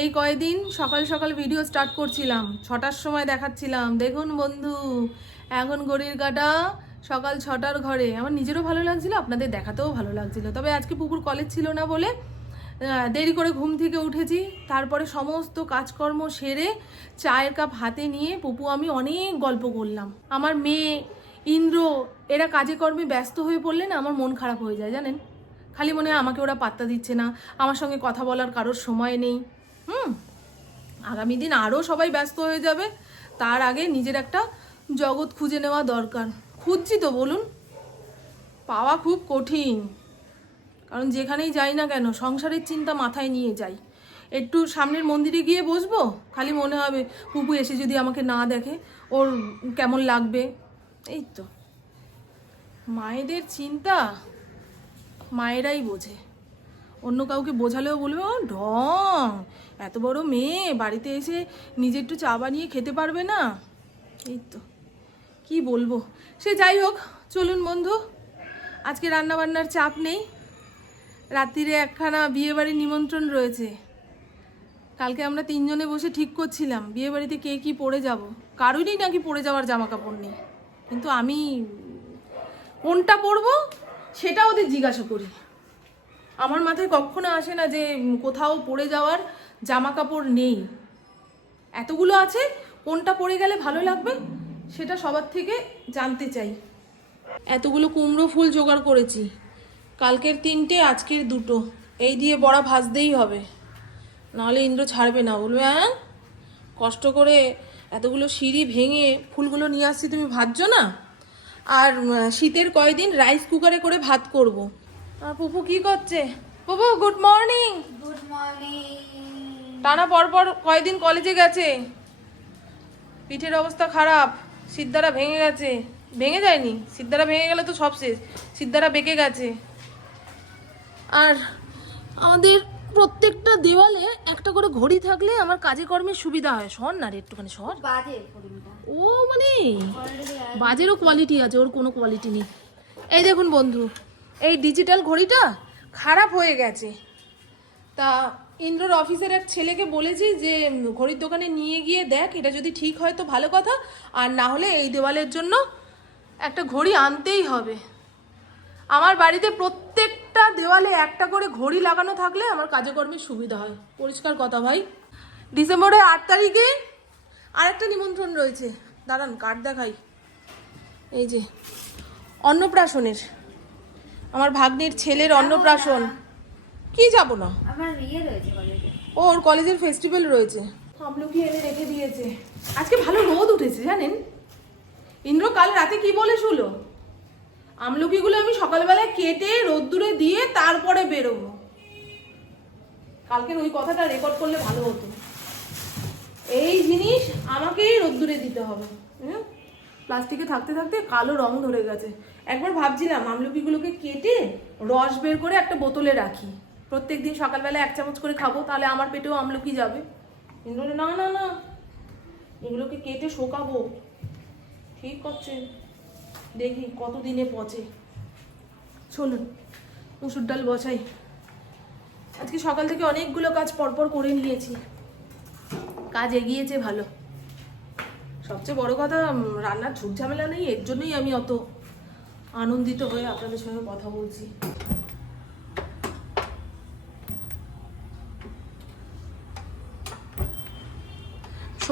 এই কয়দিন সকাল সকাল ভিডিও স্টার্ট করছিলাম। ছটার সময় দেখাচ্ছিলাম। দেখুন বন্ধু, এখন গড়ির কাটা সকাল ছটার ঘরে। আমার নিজেরও ভালো লাগছিল, আপনাদের দেখাতেও ভালো লাগছিল। তবে আজকে পুকুর কলেজ ছিল না বলে দেরি করে ঘুম থেকে উঠেছি। তারপরে সমস্ত কাজকর্ম সেরে চায়ের কাপ হাতে নিয়ে পুপু, আমি অনেক গল্প করলাম। আমার মেয়ে, ইন্দ্র, এরা কাজে কর্মে ব্যস্ত হয়ে পড়লে না আমার মন খারাপ হয়ে যায়, জানেন? খালি মনে হয় আমাকে ওরা পাত্তা দিচ্ছে না। আমার সঙ্গে কথা বলার কারোর সময় নেই। হুম। আগামী দিন আরও সবাই ব্যস্ত হয়ে যাবে। তার আগে নিজের একটা জগৎ খুঁজে নেওয়া দরকার। খুঁজছি তো, বলুন। পাওয়া খুব কঠিন। কারণ যেখানেই যাই না কেন, সংসারের চিন্তা মাথায় নিয়ে যাই। একটু সামনের মন্দিরে গিয়ে বসবো? খালি মনে হবে, পুপু এসে যদি আমাকে না দেখে, ওর কেমন লাগবে? এই তো। মায়েদের চিন্তা? মায়েরাই বোঝে। অন্য কাউকে বোঝালেও বলবে, ও, ঢং! এত বড় মেয়ে, বাড়িতে এসে নিজে একটু চা বানিয়ে খেতে পারবে না? এই তো, কি বলব? সে যাই হোক, চলুন বন্ধু, আজকে রান্না বান্নার চাপ নেই। রাত্রিরে একখানা বিয়েবাড়ির নিমন্ত্রণ রয়েছে। কালকে আমরা তিনজনে বসে ঠিক করছিলাম বিয়ে বাড়িতে কে কি পরে যাব। কারোরই নাকি পরে যাওয়ার জামা কাপড় নেই। কিন্তু আমি কোনটা পরবো, সেটা ওদের জিজ্ঞাসা করি। আমার মাথায় কখনো আসে না যে কোথাও পরে যাওয়ার জামা কাপড় নেই। এতগুলো আছে, কোনটা পরে গেলে ভালো লাগবে সেটা সবার থেকে জানতে চাই। এতগুলো কুমড়ো ফুল জোগাড় করেছি। কালকের তিনটে, আজকের দুটো। এই দিয়ে বড়া ভাজতেই হবে। নাহলে ইন্দ্র ছাড়বে না। বলবে হ্যাঁ কষ্ট করে এতগুলো সিঁড়ি ভেঙে ফুলগুলো নিয়ে আসছি, তুমি ভাজছো না? আর শীতের কয়দিন রাইস কুকারে করে ভাত করব। আর পুপু কি করছে? Pupu good morning. Good morning. টানা পরপর পর কয়দিন কলেজে গেছে। পিঠের অবস্থা খারাপ সিদ্ধারা ভেঙে গেছে। ভেঙে যায়নি সিদ্ধারা ভেঙে গেলে তো সব শেষ। সিদ্ধারা বেঁকে গেছে। আর আমাদের প্রত্যেকটা দেওয়ালে একটা করে ঘড়ি থাকলে আমার কাজে কর্মে সুবিধা হয়। সর না রে একটুখানি সর ও মানে? বাজেরও কোয়ালিটি আছে ওর কোনো কোয়ালিটি নেই। এই দেখুন বন্ধু এই ডিজিটাল ঘড়িটা খারাপ হয়ে গেছে। তা ইন্দ্রর অফিসের এক ছেলেকে বলেছি যে ঘড়ির দোকানে নিয়ে গিয়ে দেখ, এটা যদি ঠিক হয় তো ভালো কথা, আর না হলে এই দেওয়ালের জন্য একটা ঘড়ি আনতেই হবে। আমার বাড়িতে প্রত্যেকটা দেওয়ালে একটা করে ঘড়ি লাগানো থাকলে আমার কাজে কর্মে সুবিধা হয়। পরিষ্কার কথা ভাই। ডিসেম্বরের আট তারিখে আর একটা নিমন্ত্রণ রয়েছে। দাঁড়ান কার্ড দেখাই। এই যে, অন্নপ্রাশনের। আমার ভাগ্নের ছেলের অন্নপ্রাশন। কি যাব না? আমার ইয়ে রয়েছে কলেজে ওর কলেজের ফেস্টিভ্যাল রয়েছে। আমলকি এনে রেখে দিয়েছে। আজকে ভালো রোদ উঠেছে জানেন? ইন্দ্র কাল রাতে কি বলে শুলো? আমলকিগুলো আমি সকালবেলায় কেটে রোদ্দুরে দিয়ে তারপরে বেরোবো। কালকের ওই কথাটা রেকর্ড করলে ভালো হতো। এই জিনিস আমাকেই রোদ্দুরে দিতে হবে হুম? প্লাস্টিকে থাকতে থাকতে কালো রং ধরে গেছে। একবার ভাবছিলাম আমলকিগুলোকে কেটে রস বের করে একটা বোতলে রাখি। প্রত্যেকদিন সকালবেলা এক চামচ করে খাব তাহলে আমার পেটেও আমলকি যাবে। বলে, না না না। এগুলোকে কেটে শোকাবো। ঠিক করছে দেখি কতদিনে পচে। চলুন মুসুর ডাল বসাই। আজকে সকাল থেকে অনেকগুলো কাজ পরপর করে নিয়েছি। কাজ এগিয়েছে ভালো। সবচেয়ে বড় কথা রান্নার ঝুঁক ঝামেলা নেই এর জন্যই আমি অত আনন্দিত হয়ে আপনাদের সঙ্গে কথা বলছি।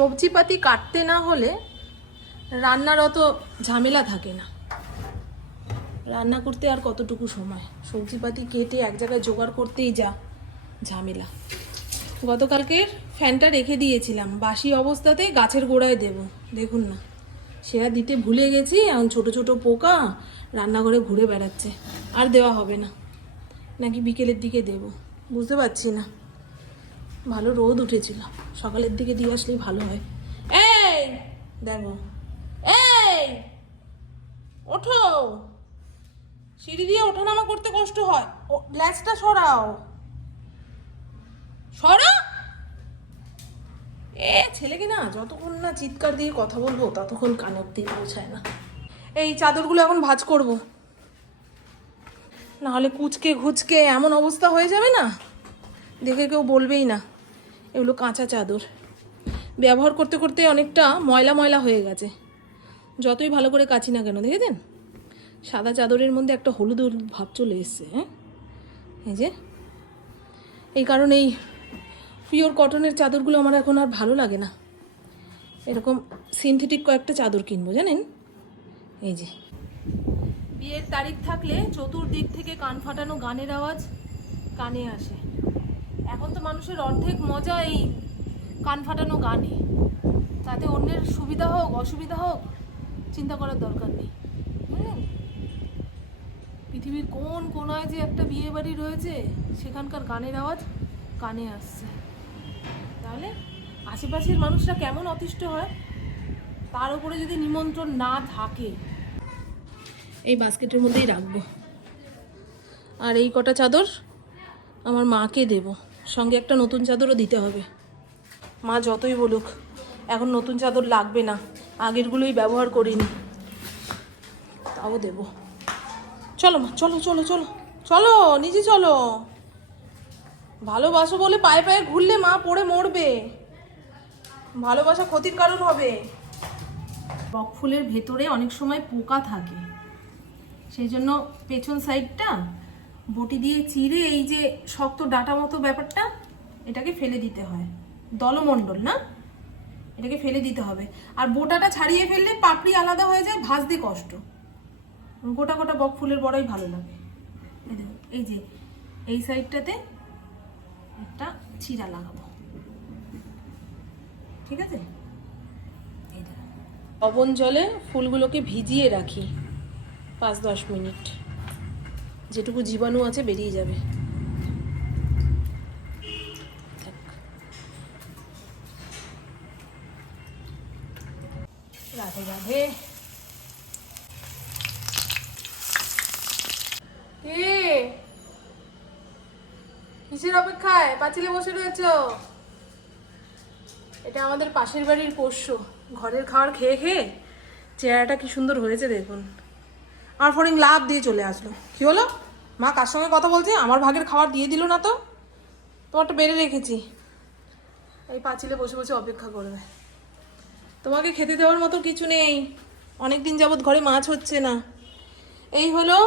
সবজিপাতি কাটতে না হলে রান্নার অত ঝামেলা থাকে না। রান্না করতে আর কতটুকু সময়? সবজিপাতি কেটে এক জায়গায় জোগাড় করতেই যা ঝামেলা। গতকালকের ফ্যানটা রেখে দিয়েছিলাম। বাসি অবস্থাতেই গাছের গোড়ায় দেব। দেখুন না, সেরা দিতে ভুলে গেছি, এখন ছোট ছোট পোকা রান্নাঘরে ঘুরে বেড়াচ্ছে। আর দেওয়া হবে না, নাকি বিকেলের দিকে দেব। বুঝতে পারছি না। ভালো রোদ উঠেছিল। সকালের দিকে দিয়ে আসলেই ভালো হয়। এই, দেখো। এই, ওঠো। সিঁড়ি দিয়ে ওঠানামা করতে কষ্ট হয়। ল্যাচটা সরাও। সরা। এ, ছেলেকে না যতক্ষণ না চিৎকার দিয়ে কথা বলব, ততক্ষণ কান অব্দি পৌঁছায় না। এই চাদরগুলো এখন ভাঁজ করব। নাহলে কুচকে ঘুচকে এমন অবস্থা হয়ে যাবে না। দেখে কেউ বলবেই না। এগুলো কাঁচা চাদর। ব্যবহার করতে করতে অনেকটা ময়লা ময়লা হয়ে গেছে। যতই ভালো করে কাচি না কেন, দেখেছেন? সাদা চাদরের মধ্যে একটা হলুদ হলুদ ভাব চলে এসছে হ্যাঁ? এই যে, এই কারণেই পিওর কটনের চাদরগুলো আমার এখন আর ভালো লাগে না। এরকম সিনথেটিক কয়েকটা চাদর কিনবো, জানেন? এই যে। বিয়ের তারিখ থাকলে চতুর্দিক থেকে কান ফাটানো গানের আওয়াজ কানে আসে। এখন তো মানুষের অর্ধেক মজা এই কান ফাটানো গানে তাতে অন্যের সুবিধা হোক, অসুবিধা হোক, চিন্তা করার দরকার নেই। পৃথিবীর কোন কোনায় যে একটা বিয়ে বাড়ি রয়েছে, সেখানকার গানের আওয়াজ কানে আসছে। তাহলে আশেপাশের মানুষরা কেমন অতিষ্ঠ হয়, তার উপরে যদি নিমন্ত্রণ না থাকে, এই বাস্কেটের মধ্যেই রাখব। আর এই কটা চাদর আমার মাকে দেব। সঙ্গে একটা নতুন চাদরও দিতে হবে। মা যতই বলুক, এখন নতুন চাদর লাগবে না, আগেরগুলোই ব্যবহার করিনি। তাও দেব। চলো মা, চলো চলো চলো চলো, নিজে চলো। ভালোবাসো বলে পায়ে পায়ে ঘুরলে মা পড়ে মরবে। ভালোবাসা ক্ষতির কারণ হবে। বক ফুলের ভেতরে অনেক সময় পোকা থাকে। সেই জন্য পেছন সাইডটা বটি দিয়ে চিরে এই যে শক্ত ডাটা মতো ব্যাপারটা, এটাকে ফেলে দিতে হয়। দলমণ্ডল, না? এটাকে ফেলে দিতে হবে। আর বোটাটা ছাড়িয়ে ফেললে পাপড়ি আলাদা হয়ে যায়, ভাজতে কষ্ট। গোটা গোটা বক ফুলের বড়াই ভালো লাগে। এই যে, এই সাইডটাতে একটা চিরা লাগাবো। ঠিক আছে। লবণ জলে ফুলগুলোকে ভিজিয়ে রাখি, পাঁচ দশ মিনিট। যেটুকু জীবাণু আছে বেরিয়ে যাবে। রাধে রাধে। কে? কিসের অপেক্ষায়? পাঁচিলে বসে রয়েছ? এটা আমাদের পাশের বাড়ির পোষ্য। ঘরের খাবার খেয়ে খেয়ে চেহারাটা কি সুন্দর হয়েছে দেখুন। আমার ফরিং লাভ দিয়ে চলে আসলো। কি হলো? মা কার সঙ্গে কথা বলছে? আমার ভাগের খাবার দিয়ে দিল না তো। তোমারটা বেড়ে রেখেছি। এই পাঁচিলে বসে বসে অপেক্ষা করবে। তোমাকে খেতে দেওয়ার মতো কিছু নেই। অনেক দিন যাবৎ ঘরে মাছ হচ্ছে না। এই হলো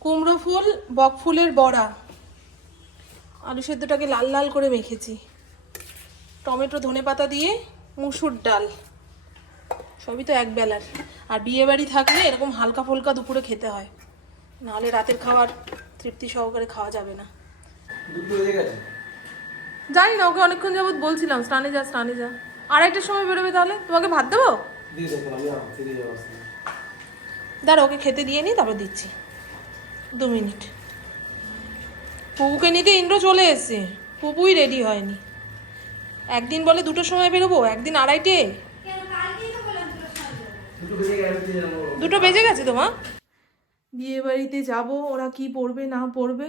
কুমড়ো ফুল, বক ফুলের বড়া। আলু সেদ্ধটাকে লাল লাল করে মেখেছি। টমেটো ধনে পাতা দিয়ে মুসুর ডাল। সবই তো এক বেলার আর বিয়ে বাড়ি থাকলে এরকম হালকা ফুলকা দুপুরে খেতে হয়। নাহলে রাতের খাবার তৃপ্তি সহকারে খাওয়া যাবে না। জানি না ওকে অনেকক্ষণ যাবৎ বলছিলাম স্নানে যা স্নানে যা। আড়াইটার সময় বেরোবে তাহলে? তোমাকে ভাত দেবো। দাঁড়া ওকে খেতে দিয়ে নি তারপর দিচ্ছি। দু মিনিট। পুপুকে নিতে ইন্দ্র চলে এসছে। পুপুই রেডি হয়নি। একদিন বলে দুটোর সময় বেরোবো একদিন আড়াইটে। দুটো বেজে গেছে দিয়ে দুটো বেজে গেছে তোমার? বিয়ে বাড়িতে যাব, ওরা কি পরবে না পরবে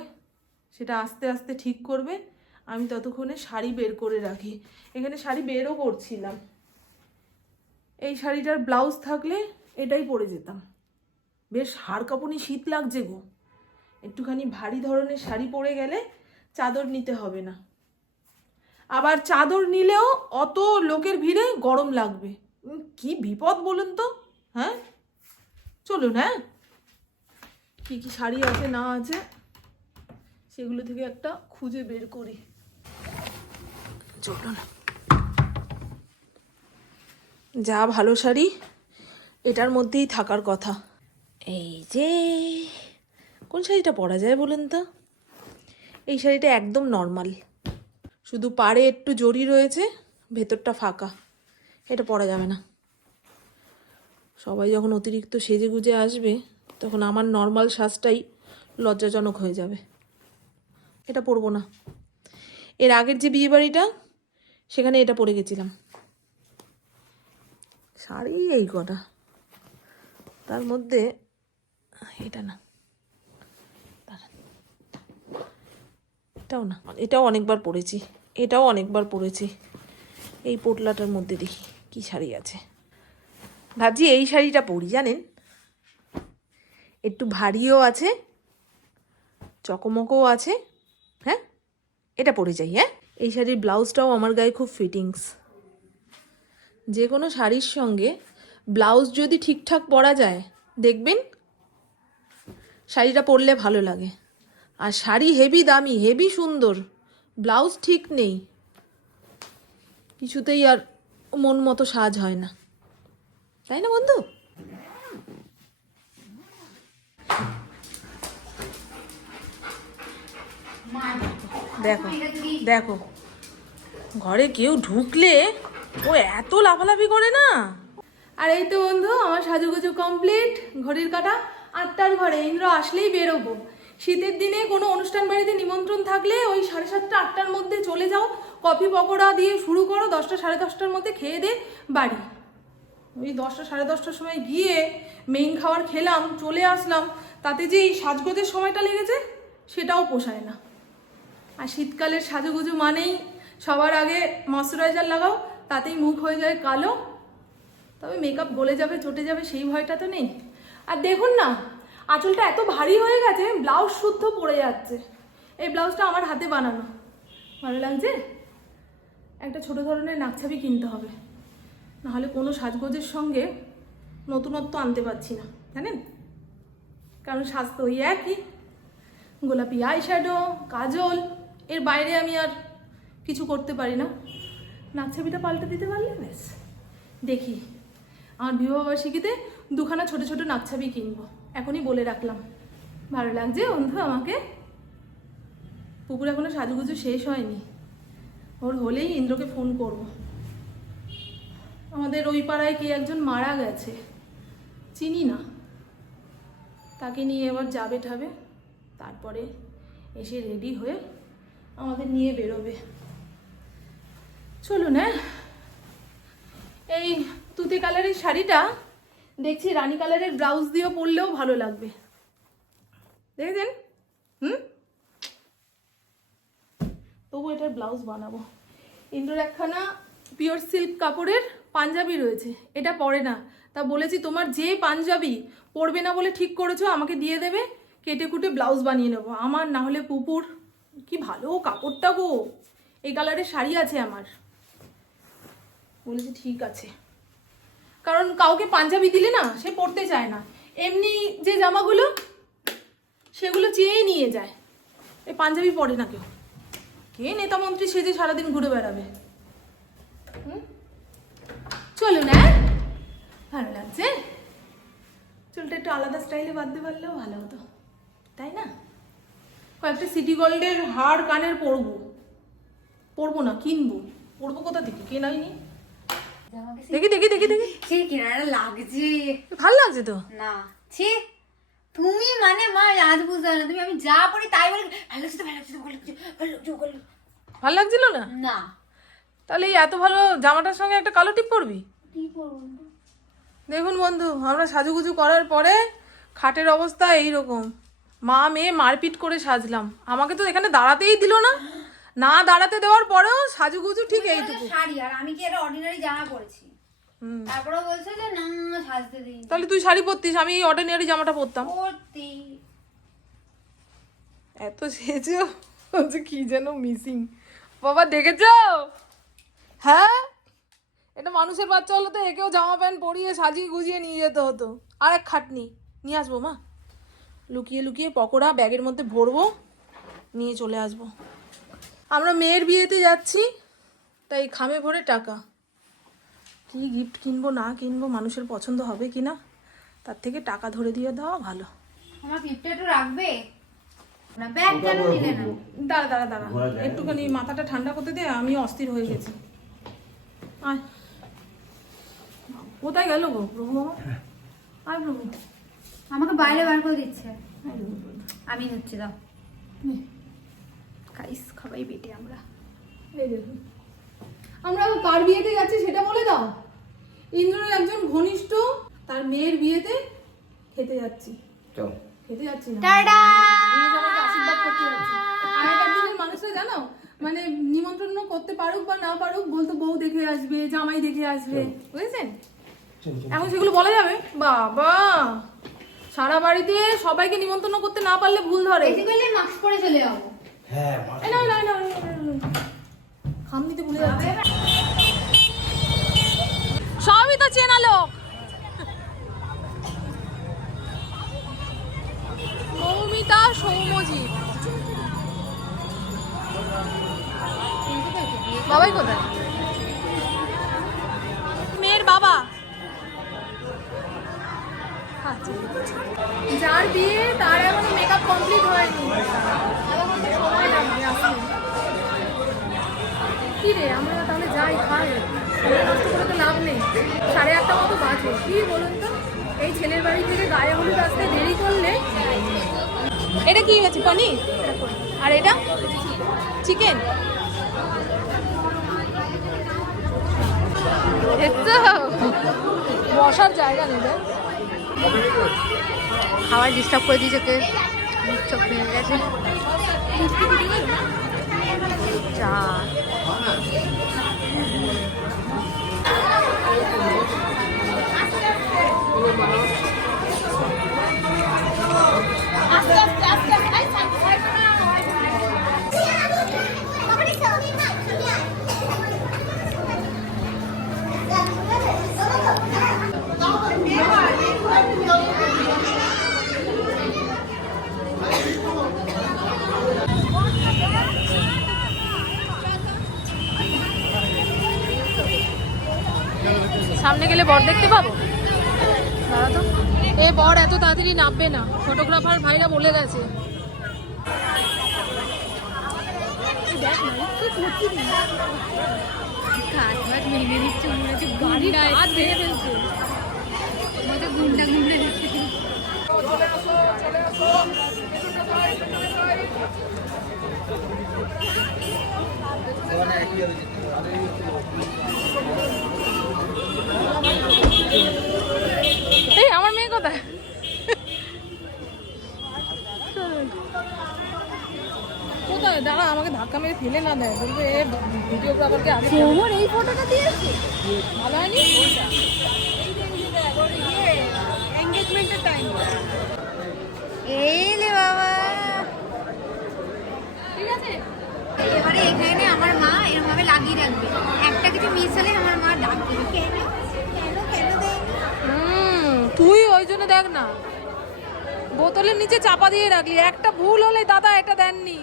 সেটা আস্তে আস্তে ঠিক করবে। আমি ততক্ষণে শাড়ি বের করে রাখি। এখানে শাড়ি বেরও করছিলাম। এই শাড়িটার ব্লাউজ থাকলে এটাই পরে যেতাম। বেশ হাড় কাঁপুনি শীত লাগছে গো। একটুখানি ভারী ধরনের শাড়ি পরে গেলে চাদর নিতে হবে না। আবার চাদর নিলেও অত লোকের ভিড়ে গরম লাগবে। কি বিপদ বলুন তো হ্যাঁ? চলুন হ্যাঁ? কি কি শাড়ি আছে, না আছে, সেগুলো থেকে একটা খুঁজে বের করি। চলুন যা ভালো শাড়ি, এটার মধ্যেই থাকার কথা। এই যে, কোন শাড়িটা পরা যায় বলুন তো? এই শাড়িটা একদম নর্মাল। শুধু পাড়ে একটু জরি রয়েছে, ভেতরটা ফাঁকা। এটা পরা যাবে না। সবাই যখন অতিরিক্ত সেজে গুজে আসবে তখন আমার নর্মাল সাজটাই লজ্জাজনক হয়ে যাবে। এটা পরবো না। এর আগের যে বিয়ে বাড়িটা সেখানে এটা পরে গেছিলাম। শাড়ি এই কটা। তার মধ্যে, এটা না। এটাও না। এটাও অনেকবার পরেছি এটাও অনেকবার পরেছি এই পোটলাটার মধ্যে দেখি কি শাড়ি আছে। ভাবছি এই শাড়িটা পরি, জানেন? একটু ভারীও আছে, চকমকও আছে হ্যাঁ? এটা পরে যাই হ্যাঁ? এই শাড়ির ব্লাউজটাও আমার গায়ে খুব ফিটিংস যে কোনো শাড়ির সঙ্গে ব্লাউজ যদি ঠিকঠাক পরা যায়, দেখবেন শাড়িটা পরলে ভালো লাগে। আর শাড়ি হেভি দামি, হেভি সুন্দর, ব্লাউজ ঠিক নেই। কিছুতেই আর মন মতো সাজ হয় না। তাই না বন্ধু? দেখো দেখো। ঘরে কেউ ঢুকলে ও এত লাফালাফি করে না। আর এই তো বন্ধু, আমার সাজুগুজু কমপ্লিট ঘড়ির কাটা, আটটার ঘরে ইন্দ্র আসলেই বেরোবো। শীতের দিনে কোনো অনুষ্ঠান বাড়িতে নিমন্ত্রণ থাকলে ওই সাড়ে সাতটা, আটটার মধ্যে চলে যাও। কফি, পকোড়া দিয়ে শুরু করো, দশটা, সাড়ে দশটার মধ্যে খেয়ে দে বাড়ি। ওই দশটা, সাড়ে দশটার সময় গিয়ে মেইন খাবার খেলাম, চলে আসলাম। তাতে যে এই সাজগোজের সময়টা লেগেছে, সেটাও পোষায় না। আর শীতকালের সাজুগুজু মানেই সবার আগে ময়শ্চারাইজার লাগাও, তাতেই মুখ হয়ে যায় কালো। তবে মেকআপ গলে যাবে, চটে যাবে, সেই ভয়টা তো নেই। আর দেখুন না, আঁচলটা এত ভারী হয়ে গেছে, ব্লাউজ শুদ্ধ পড়ে যাচ্ছে। এই ব্লাউজটা আমার হাতে বানানো। ভালো লাগছে? একটা ছোট ধরনের নাকছাবি কিনতে হবে। নাহলে কোনো সাজগোজের সঙ্গে নতুনত্ব আনতে পারছি না, জানেন? কারণ সাজ তো ওই একই। গোলাপি আই শ্যাডো কাজল এর বাইরে আমি আর কিছু করতে পারি না। নাকছাবিটা পাল্টে দিতে পারলে ব্যাস। দেখি, আমার বিবাহবার্ষিকীতে দুখানা ছোট ছোট নাকছাবি কিনবো। এখনই বলে রাখলাম। ভালো লাগছে বন্ধু আমাকে। পুকুর এখনও সাজুগুজু শেষ হয়নি। ওর হলেই ইন্দ্রকে ফোন করব। আমাদের ওই পাড়ায় কে একজন মারা গেছে, চিনি না। তাকে নিয়ে এবার যাবে ঠাবে। তারপরে এসে রেডি হয়ে আমাদের নিয়ে বেরোবে। চলুন হ্যাঁ? এই তুতে কালারের শাড়িটা দেখছি রানী কালারের ব্লাউজ দিয়েও পরলেও ভালো লাগবে। দেখেছেন? হুম? তবু এটার ব্লাউজ বানাবো। ইন্দ্রর একখানা পিওর সিল্ক কাপড়ের পাঞ্জাবি রয়েছে। এটা পরে না। তা বলেছি, তোমার যে পাঞ্জাবি পরবে না বলে ঠিক করেছ, আমাকে দিয়ে দেবে। কেটে কুটে ব্লাউজ বানিয়ে নেব। আমার না হলে পুপুর কি ভালো কাপড়টা গো। এই কালারের শাড়ি আছে আমার। বলেছি ঠিক আছে। কারণ কাউকে পাঞ্জাবি দিলে না সে পরতে চায় না। এমনি যে জামাগুলো, সেগুলো চেয়েই নিয়ে যায়। এ পাঞ্জাবি পরে না কেউ। কে নেতা মন্ত্রী সেজে সারাদিন ঘুরে বেড়াবে? চলুন হ্যাঁ ভালো লাগছে? চুলটা একটু আলাদা স্টাইলে বাঁধতে পারলেও ভালো হতো। তাই না? কয়েকটা সিটি গোল্ডের হার কানের পরবো। পরবো না কিনবো। পরবো কোথা থেকে? কেনাইনি দেখি দেখি দেখি দেখি। সে কেনাটা লাগছে। ভালো লাগছে তো। না। ছি তুমি মানে মা আজ বুঝতে না। তুমি আমি যা পড়ি তাই বলি ভালো লাগছে ভালো লাগছে ভালো লাগছে ভালো লাগছে ভালো লাগছে। ভালো লাগছিল না? না। তাহলে এই এত ভালো জামাটার সঙ্গে একটা কালো টিপ পরবি? দেখুন বন্ধু আমরা সাজুগুজু করার পরে খাটের অবস্থা এই রকম মা মেয়ে মারপিট করে সাজলাম। আমাকে তো এখানে দাঁড়াতেই দিল না। না দাঁড়াতে দেওয়ার পরেও সাজুগুজু ঠিক এইটুকু। শাড়ি আর আমি কি একটা অর্ডিনারি জামা পরেছি। তারপরে বলছে যে না সাজতে দিই তাহলে তুই শাড়ি পরতিস আমি এই অর্ডিনারি জামাটা পরতাম। পড়তি এত সেজেও হচ্ছে কি যেন মিসিং বাবা দেখেছ? হ্যাঁ? এটা মানুষের বাচ্চা হলে তো একেও জামা প্যান্ট পরিয়ে সাজিয়ে গুজিয়ে নিয়ে যেতে হতো। আর এক খাটনি। নিয়ে আসব মা? লুকিয়ে লুকিয়ে পকোড়া ব্যাগের মধ্যে ভরবো নিয়ে চলে আসব। আমরা মেয়ের বিয়েতে যাচ্ছি তাই খামে ভরে টাকা। কি গিফট কিনবো না কিনবো মানুষের পছন্দ হবে কি না তার থেকে টাকা ধরে দিয়ে দেওয়া ভালো। আমার গিফটটা একটু রাখবে? দাঁড়া দাঁড়া দাঁড়া। একটুখানি মাথাটা ঠান্ডা করতে দে আমি অস্থির হয়ে গেছি। আয়। কোথায় গেল গো প্রভু আয় প্রভু। আমাকে বাইরে বার করে দিচ্ছে। আমি হচ্ছে দাও। নে, খাইস খাবাই বেটে আমরা। আমরা কার বিয়েতে যাচ্ছি সেটা বলে দাও। ইন্দ্রের একজন ঘনিষ্ঠ তার মেয়ের বিয়েতে খেতে যাচ্ছি। খেতে যাচ্ছি না। টাটা! আশীর্বাদ করতে যাচ্ছি। আগেকার দিনের মানুষরা জানো? মানে নিমন্ত্রণ করতে পারুক বা না পারুক বলতো বউ দেখে আসবে জামাই দেখে আসবে। বুঝেছেন? এখন সেগুলো বলা যাবে? বাবা! সারা বাড়িতে সবাইকে নিমন্ত্রণ করতে না পারলে ভুল ধরে। মাস্ক পরে চলে যাব। হ্যাঁ। খাম দিতে ভুলে যাচ্ছে। সবই তো চেনা লোক। মৌমিতা সৌমজিৎ। বাবাই কোথায়? মেয়ের বাবা। যার বিয়ে তার এখনও মেকআপ কমপ্লিট হয়নি। সময় লাগবে আসলে কি রে, আমরা তাহলে যাই, খাই। তো লাভ নেই। সাড়ে আটটা মতো বাজে। কি বলুন তো? এই ছেলের বাড়ি থেকে গায়ে হলুদ আসতে দেরি করলে? এটা কি হয়েছে, পনির? আর এটা? চিকেন বসার জায়গা নেই খাবার ডিস্টার্ব করে দিয়েছে কে? চোখ ভেঙে গেছে। চা সামনে গেলে বর দেখতে পাবো দাঁড়া তো এ বর এত নামবে না। ফটোগ্রাফার ভাইরা বলে গেছে। কাজ বাজ ভেঙে দিচ্ছে মনে হচ্ছে গাড়ি গুন্ডা হাত ভেঙে ফেলছে মনে হচ্ছে গুন্ডা গুন্ডা এসেছে এই আমার মেয়ে কোথায় কোথায় দাঁড়া আমাকে ধাক্কা মেরে ফেলে না দেয় বলবে এ ভিডিওগ্রাফারকে আগে। তোমার এই ফটোটা দিয়েছে? ভালো হয়নি? এঙ্গেজমেন্টের টাইম এই রে বাবা। ঠিক আছে? এবারে এখানে আমার মা এরকম ভাবে লাগিয়ে রাখবে। একটা কিছু মিস হলে আমার মা ডাক দেবে কেন? কেন? কেন দেয় হুম তুই ওই জন্য দেখ না। বোতলের নিচে চাপা দিয়ে রাখলি। একটা ভুল হলে দাদা এটা দেননি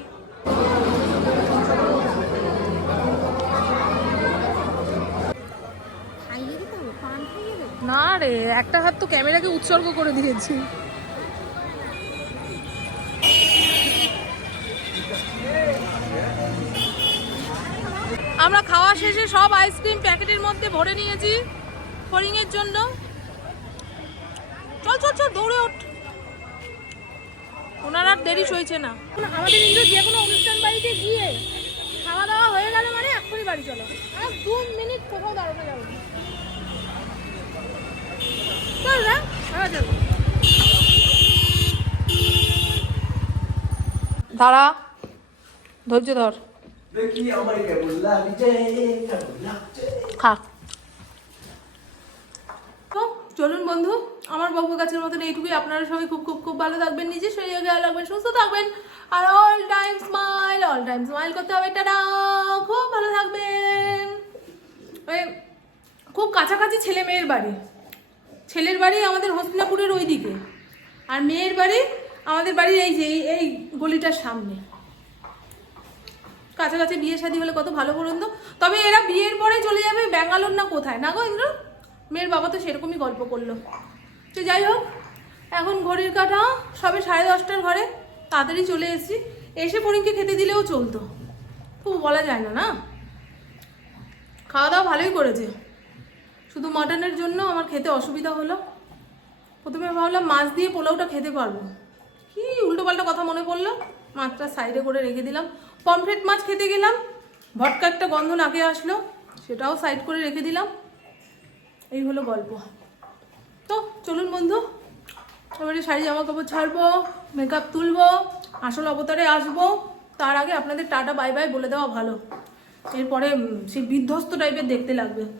খাইয়ে দিতে হবে পান খাইয়ে দেবে না রে, একটা হাত তো ক্যামেরাকে উৎসর্গ করে দিয়েছি। আমরা খাওয়া শেষে সব আইসক্রিম প্যাকেটের মধ্যে ভরে নিয়েছি ফরিংয়ের জন্য। চল চল চল, দৌড়ে ওঠ। ওনার আর দেরি সইছে না। আমাদের কিন্তু যে কোনো অনুষ্ঠান বাড়িতে গিয়ে খাওয়া দাওয়া হয়ে গেল মানে এক্ষুনি বাড়ি চলো। আর দু মিনিট কোথাও দাঁড়ানো যাবে না। দাঁড়া ধৈর্য ধর। খা। চলুন বন্ধু আমার বাবু গাছের মতন এইটুকুই। আপনারা সবাই খুব খুব খুব ভালো থাকবেন নিজে শরীরে খেয়াল রাখবেন সুস্থ থাকবেন। আর all time smile all time smile করতে হবে। টাটা! খুব ভালো থাকবেন। ওই খুব কাছাকাছি ছেলে মেয়ের বাড়ি। ছেলের বাড়ি আমাদের হস্তিনাপুরের ওই দিকে আর মেয়ের বাড়ি আমাদের বাড়ির এই যে, এই- গলিটার সামনে। কাছাকাছি বিয়ে শাদী হলে কত ভালো বলুন তো? তবে এরা বিয়ের পরে চলে যাবে, ব্যাঙ্গালোর না কোথায়? না গো ইন্দ্র? মেয়ের বাবা তো সেরকমই গল্প করল। তো যাই হোক, এখন ঘড়ির কাটা, সবে সাড়ে দশটার ঘরে তাড়াতাড়ি চলে এসেছি। এসে পরিংকে খেতে দিলেও চলতো। খুব বলা যায় না না? খাওয়া দাওয়া ভালোই করেছে। শুধু মাটনের জন্য আমার খেতে অসুবিধা হলো। প্রথমে ভাবলাম মাছ দিয়ে পোলাওটা খেতে পারব। কি উল্টোপাল্টা কথা মনে পড়ল? মাছটা সাইডে করে রেখে দিলাম। পমফ্রেট মাছ খেতে গেলাম। ভটকা একটা গন্ধ নাকে আসলো। সেটাও সাইড করে রেখে দিলাম। এই হলো গল্প। তো চলুন বন্ধু, এবারে শাড়ি জামা কাপড় ছাড়বো মেকআপ তুলবো, আসল অবতারে আসব। তার আগে আপনাদের টাটা বাই বাই বলে দেওয়া ভালো। এরপরে সেই বিধ্বস্ত টাইপের দেখতে লাগবে।